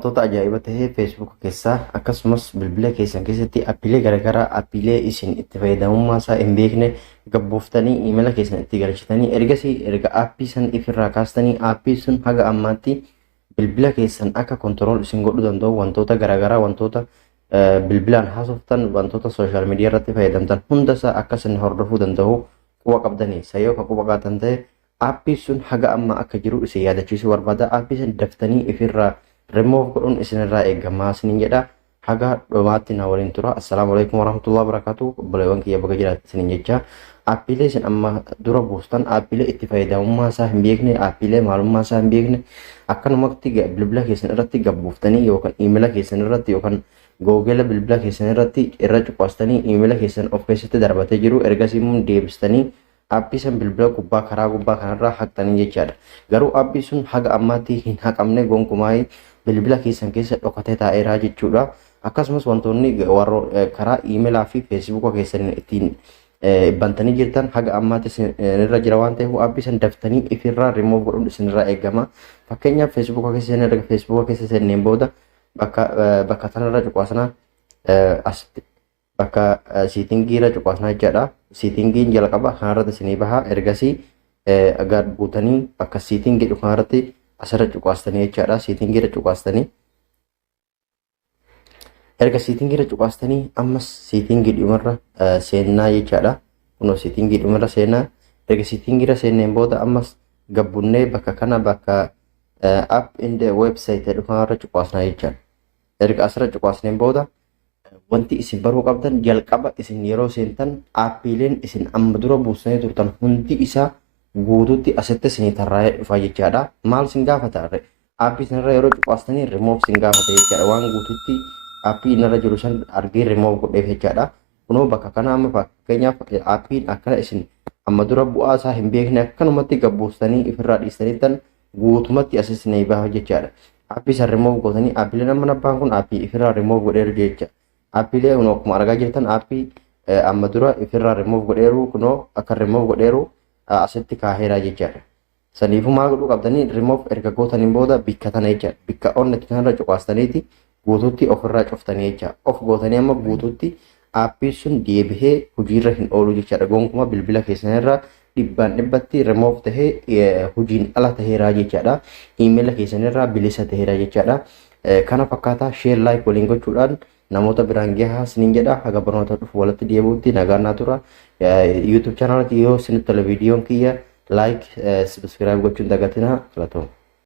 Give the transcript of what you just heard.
wantoota ajaa'iba tahee Facebook keessaa akkasumas bilbila keessan keessatti appiilee garaagaraa appiilee isin itti fayyadamummaa isaa hin beekne gabbooftanii iimeela keessan itti galchitanii ergasii erga aappii san ifirraa kaastanii aappii sun haga ammaatti bilbila keessan akka kontirool isin godhuu danda'u wantoota garaagaraa wantoota bilbilaan haasoftan wantoota sooshaal miidiyaa irratti fayyadamtan hunda isaa akka isin hordofuu danda'u quba qabdanii sayyoo kan quba qaatan ta'e aappii sun haga amma akka jiru isin yaadachiisuu barbaada aappii san daftanii ifirraa remove godhuun isinirraa eegamaa isiniin jedha haga dhumaatti na waliin tura. Assalaamu alaikum warahmatullahi wabarakatuh. Obboleewwan kiyya baga jiraatti isiniin jecha aappiilee isin amma dura buustan aappiilee itti fayyadamummaa isaa hin beekne aappiilee maalummaa isaa hin beekne akkanumatti bilbila keessan irratti gabbuuftanii yookaan iimeela keessan irratti yookaan googela bilbila keessan irratti irra cuqaastanii iimeela keessan of keessatti darbatee jiru ergasii immoo deebistanii aappii san bilbila gubbaa karaa gubbaa kanarraa haqxanii jechaadha. Garuu aappii sun haga ammaatti hin haqamne gonkumaa bilbila keessan keessa dhokatee taa'eeraa jechuudha. Akkasumas wantoonni karaa iimeelaa fi feesbuuka keessan ittiin bantanii jirtan haga ammaatti irra jira waan ta'eef aappii san daftanii ifirraa remove godhuun isinirraa eegama. Fakkeenyaaf feesbuuka keessan erga feesbuuka keessa seeneen booda bakka tanarra cuqaasnaa asitti bakka siitingii irra cuqaasnaa jechaadha. Siitingiin jalqaba kanarratti isinii bahaa ergasii agar buutanii bakka siitingii dhufanirratti asirra cuqaastanii jechaadha. Siitingii irra cuqaastanii erga siitingii irra cuqaastanii ammas siitingii dhumarra seenaa jechaadha. Kunoo siitingii dhumarra seenaa erga siitingii irra seeneen booda ammas gabbunnee bakka kana bakka app in the website dhumarra cuqaasnaa jechaadha. Erga asirra cuqaasneen booda wanti isin baruu qabdan jalqaba isin yeroo seentan aappiileen isin amma dura buusanii turtan hundi isaa guutuutti asitti isinii tarraa'ee dhufa jechaadha. Maal sin gaafata aappii sanarra yeroo cuqaastanii remove sin gaafata jechaadha. Waan guutuutti aappii inarra jiru san argee remove godheef jechaadha. Kunoo bakka kana amma fakkeenyaaf aappiin akkana isin amma dura bu'aa isaa hin beekne akkanumatti gabbuustanii ifirraa dhiistaniittan guutumatti as isinii baha jechaadha. Aappii san remove gootanii aappiileen amma nabbaan kun aappii ifirraa remove godheeru jecha. Aappiilee kunoo akkuma argaa jirtan aappii amma dura ifirraa remove godheeru kunoo akka remove godheeru asitti kaaheera jechaadha. Saniifuu maal godhuu qabdanii remove erga gootaniin booda bikka tana jechaadha. Bikka onnatti kanarra cuqaastaniiti guutuutti ofirraa cuftanii jechaadha. Of gootanii amma guutuutti aappii sun deebihee hojiirra hin oolu jechaadha. Gonkumaa bilbila keessanirraa dhibbaan dhibbatti remove tahee hojiin ala taheeraa jechaadha. Iimeela keessanirraa bilisa taheeraa jechaadha. Kana fakkaataa share like waliin gochuudhaan namoota biraan gahaa isiniin jedha. Haga barnoota dhufu walitti deebi'utti nagaan tura. YouTube channel yoo isinitti tole viidiyoon kiyya like subscribe gochuun dagatinaa filatama.